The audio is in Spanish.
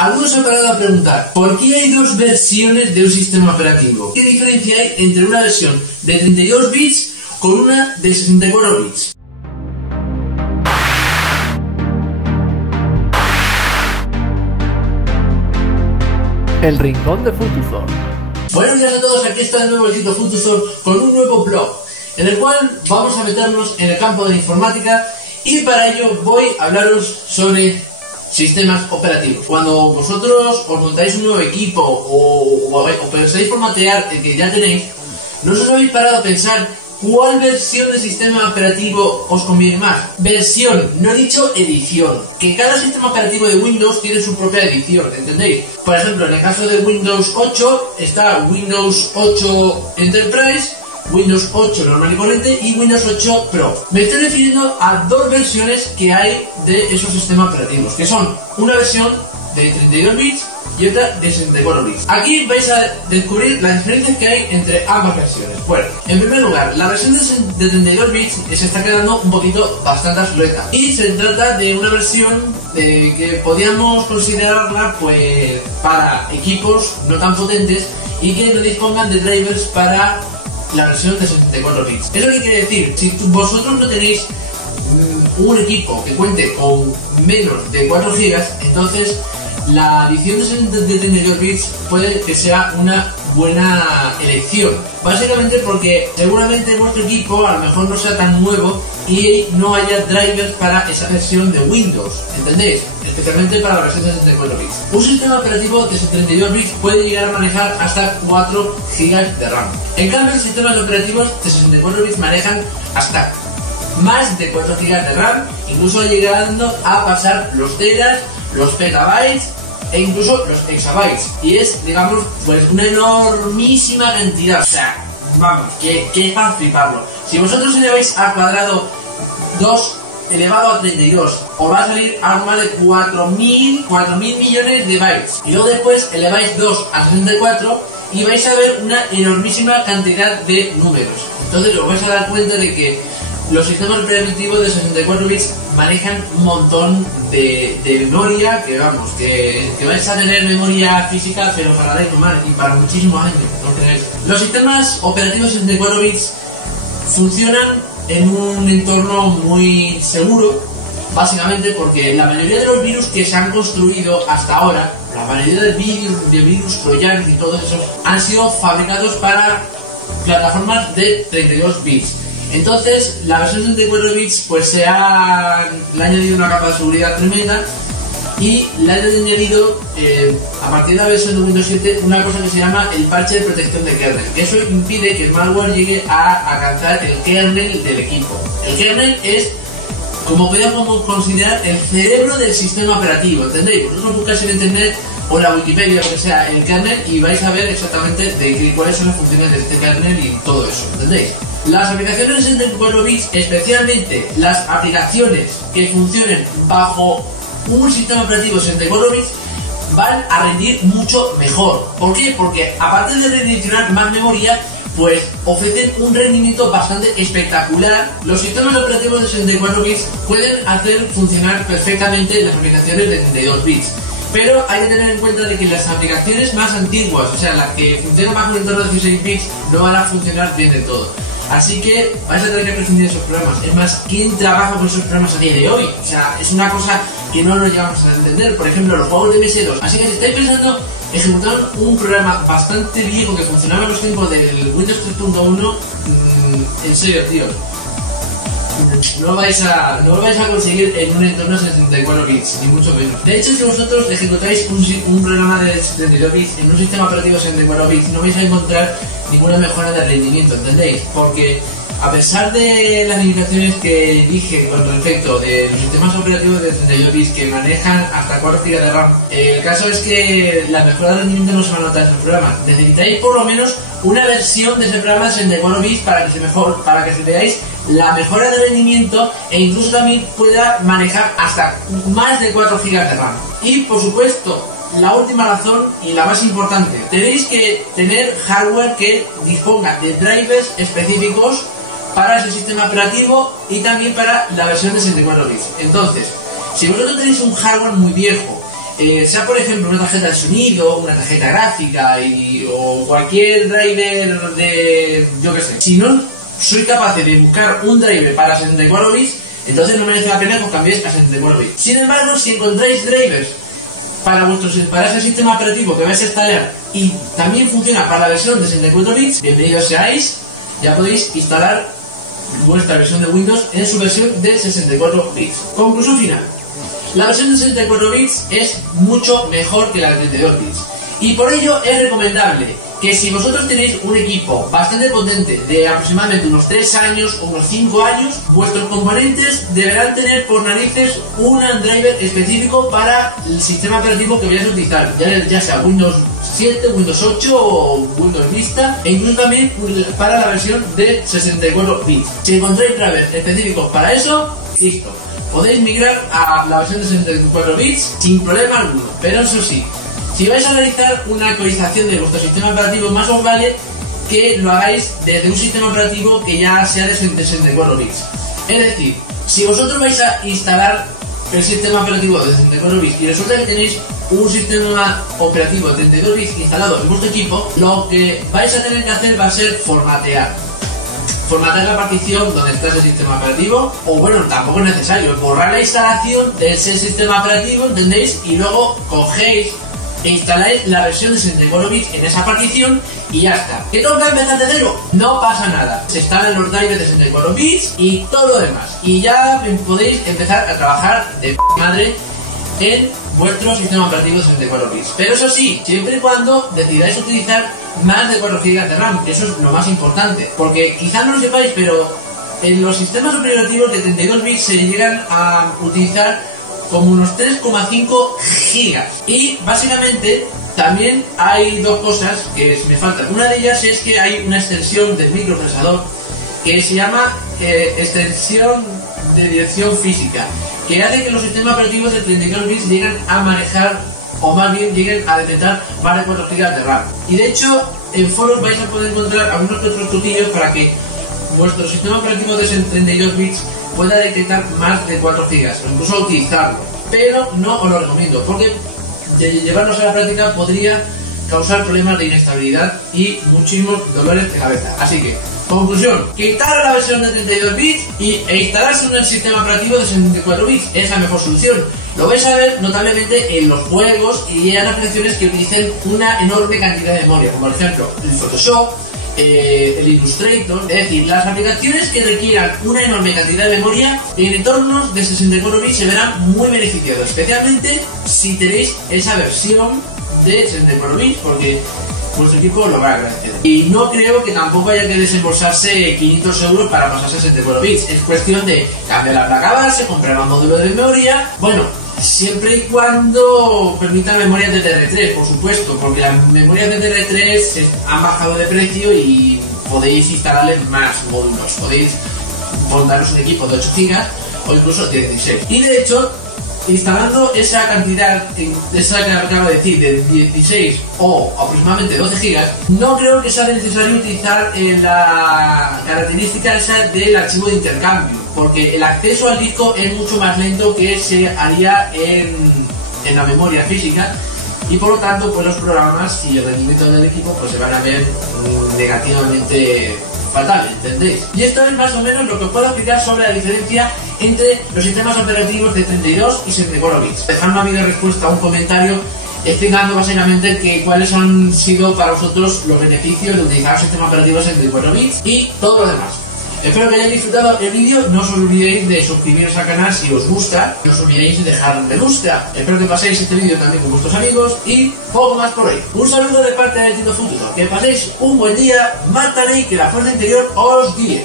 Algunos se han parado a preguntar, ¿por qué hay dos versiones de un sistema operativo? ¿Qué diferencia hay entre una versión de 32 bits con una de 64 bits? El rincón de Futufor. Buenos días a todos, aquí está de nuevo el sitio Futufor con un nuevo blog, en el cual vamos a meternos en el campo de la informática y para ello voy a hablaros sobre sistemas operativos. Cuando vosotros os montáis un nuevo equipo o pensáis formatear el que ya tenéis, ¿no os habéis parado a pensar cuál versión de sistema operativo os conviene más? Versión, no he dicho edición, que cada sistema operativo de Windows tiene su propia edición, ¿entendéis? Por ejemplo, en el caso de Windows 8 está Windows 8 Enterprise, Windows 8 normal y corriente y Windows 8 Pro. Me estoy refiriendo a dos versiones que hay de esos sistemas operativos, que son una versión de 32 bits y otra de 64 bits. Aquí vais a descubrir las diferencias que hay entre ambas versiones. Bueno, en primer lugar, la versión de 32 bits se está quedando un poquito bastante obsoleta y se trata de una versión que podríamos considerarla pues para equipos no tan potentes y que no dispongan de drivers para la versión de 64 bits. ¿Eso qué quiere decir? Si vosotros no tenéis un equipo que cuente con menos de 4 GB, entonces la edición de 32 bits puede que sea una buena elección. Básicamente porque seguramente vuestro equipo a lo mejor no sea tan nuevo y no haya drivers para esa versión de Windows, ¿entendéis? Especialmente para la versión de 64 bits. Un sistema operativo de 32 bits puede llegar a manejar hasta 4 GB de RAM. En cambio, los sistemas operativos de 64 bits manejan hasta más de 4 GB de RAM, incluso llegando a pasar los teras, los petabytes e incluso los exabytes. Y es, digamos, pues una enormísima cantidad. O sea, vamos, que es para fliparlo. Si vosotros eleváis al cuadrado 2 elevado a 32, os va a salir algo más de 4.000 millones de bytes. Y luego después eleváis 2 a 64 y vais a ver una enormísima cantidad de números. Entonces os vais a dar cuenta de que los sistemas operativos de 64 bits manejan un montón de memoria, que vamos, que vais a tener memoria física, pero para de tomar y para muchísimos años, ¿no creéis? Los sistemas operativos de 64 bits funcionan en un entorno muy seguro, básicamente porque la mayoría de los virus que se han construido hasta ahora, la mayoría de virus troyanos y todos esos, han sido fabricados para plataformas de 32 bits. Entonces, la versión de 64 bits pues le ha añadido una capa de seguridad tremenda y le ha añadido, a partir de la versión de Windows 7, una cosa que se llama el parche de protección de kernel. Eso impide que el malware llegue a alcanzar el kernel del equipo. El kernel es, como podríamos considerar, el cerebro del sistema operativo, ¿entendéis? Vosotros buscáis en internet o en la Wikipedia, lo que sea, el kernel y vais a ver exactamente cuáles son las funciones de este kernel y todo eso, ¿entendéis? Las aplicaciones de 64 bits, especialmente las aplicaciones que funcionen bajo un sistema operativo de 64 bits, van a rendir mucho mejor. ¿Por qué? Porque aparte de redireccionar más memoria, pues ofrecen un rendimiento bastante espectacular. Los sistemas operativos de 64 bits pueden hacer funcionar perfectamente las aplicaciones de 32 bits. Pero hay que tener en cuenta de que las aplicaciones más antiguas, o sea, las que funcionan bajo un entorno de 16 bits, no van a funcionar bien de todo. Así que vais a tener que prescindir de esos programas. Es más, ¿quién trabaja con esos programas a día de hoy? O sea, es una cosa que no nos llegamos a entender. Por ejemplo, los juegos de MS2. Así que si estáis pensando ejecutar un programa bastante viejo que funcionaba en los tiempos del Windows 3.1, en serio, tío, no lo vais a conseguir en un entorno de 64 bits, ni mucho menos. De hecho, si vosotros ejecutáis un programa de 32 bits en un sistema operativo de 64 bits, no vais a encontrar ninguna mejora de rendimiento, ¿entendéis? Porque a pesar de las limitaciones que dije con respecto de los sistemas operativos de 32 bits que manejan hasta 4 GB de RAM, el caso es que la mejora de rendimiento no se va a notar en esos programas. Necesitáis por lo menos una versión de ese programa de 64 bits para que se veáis la mejora de rendimiento e incluso también pueda manejar hasta más de 4 GB de RAM. Y por supuesto, la última razón y la más importante, tenéis que tener hardware que disponga de drivers específicos para ese sistema operativo y también para la versión de 64 bits. Entonces, si vosotros tenéis un hardware muy viejo sea por ejemplo una tarjeta de sonido, una tarjeta gráfica o cualquier driver de, yo qué sé, si no soy capaz de buscar un driver para 64 bits, entonces no merece la pena que os cambiéis a 64 bits. Sin embargo, si encontráis drivers para ese sistema operativo que vais a instalar y también funciona para la versión de 64 bits, bienvenidos seáis, ya podéis instalar vuestra versión de Windows en su versión de 64 bits. Conclusión final. La versión de 64 bits es mucho mejor que la de 32 bits y por ello es recomendable que si vosotros tenéis un equipo bastante potente de aproximadamente unos 3 años o unos 5 años, vuestros componentes deberán tener por narices un driver específico para el sistema operativo que vayáis a utilizar, ya sea Windows 7, Windows 8 o Windows Vista, e incluso también para la versión de 64 bits. Si encontráis drivers específicos para eso, listo, podéis migrar a la versión de 64 bits sin problema alguno, pero eso sí, si vais a realizar una actualización de vuestro sistema operativo, más os vale que lo hagáis desde un sistema operativo que ya sea de 64 bits. Es decir, si vosotros vais a instalar el sistema operativo de 64 bits y resulta que tenéis un sistema operativo de 32 bits instalado en vuestro equipo, lo que vais a tener que hacer va a ser formatear la partición donde está ese sistema operativo, o bueno, tampoco es necesario, borrar la instalación de ese sistema operativo, ¿entendéis? Y luego cogéis e instaláis la versión de 64 bits en esa partición y ya está. ¿Que toca empezar de cero? No pasa nada. Se instalan los drivers de 64 bits y todo lo demás. Y ya podéis empezar a trabajar de madre en vuestro sistema operativo de 64 bits. Pero eso sí, siempre y cuando decidáis utilizar más de 4 GB de RAM, que eso es lo más importante. Porque quizás no lo sepáis, pero en los sistemas operativos de 32 bits se llegan a utilizar como unos 3,5 gigas. Y básicamente también hay dos cosas que me faltan. Una de ellas es que hay una extensión del microprocesador que se llama extensión de dirección física, que hace que los sistemas operativos de 32 bits lleguen a manejar, o más bien lleguen a detectar más de 4 GB de RAM. Y de hecho en foros vais a poder encontrar algunos que otros tutoriales para que vuestro sistema operativo de 32 bits pueda detectar más de 4 GB o incluso utilizarlo, pero no os lo recomiendo porque llevarlos a la práctica podría causar problemas de inestabilidad y muchísimos dolores de cabeza. Así que, conclusión, quitar la versión de 32 bits e instalarse un sistema operativo de 64 bits es la mejor solución. Lo vais a ver notablemente en los juegos y en aplicaciones que utilicen una enorme cantidad de memoria, como por ejemplo el Photoshop, el Illustrator, es decir, las aplicaciones que requieran una enorme cantidad de memoria en entornos de 64 bits se verán muy beneficiados, especialmente si tenéis esa versión de 64 bits, porque vuestro equipo lo va a agradecer. Y no creo que tampoco haya que desembolsarse 500 euros para pasarse a 64 bits, es cuestión de cambiar la placa base, comprar un módulo de memoria, bueno, siempre y cuando permita memorias DDR3, por supuesto, porque las memorias DDR3 han bajado de precio y podéis instalarles más módulos. Podéis montaros un equipo de 8 GB o incluso de 16. Y de hecho, instalando esa cantidad, esa que acabo de decir, de 16 o aproximadamente 12 GB, no creo que sea necesario utilizar la característica esa del archivo de intercambio, porque el acceso al disco es mucho más lento que se haría en la memoria física y por lo tanto pues los programas y el rendimiento del equipo pues se van a ver negativamente fatal, ¿entendéis? Y esto es más o menos lo que os puedo explicar sobre la diferencia entre los sistemas operativos de 32 y 64 bits. Dejadme a mí de respuesta un comentario explicando básicamente cuáles han sido para vosotros los beneficios de utilizar el sistema operativo de 64 bits y todo lo demás. Espero que hayáis disfrutado el vídeo, no os olvidéis de suscribiros al canal si os gusta, no os olvidéis de dejar un me gusta. Espero que paséis este vídeo también con vuestros amigos y poco más por hoy. Un saludo de parte del Tito Futuro, que paséis un buen día, mátale y que la fuerza interior os guíe.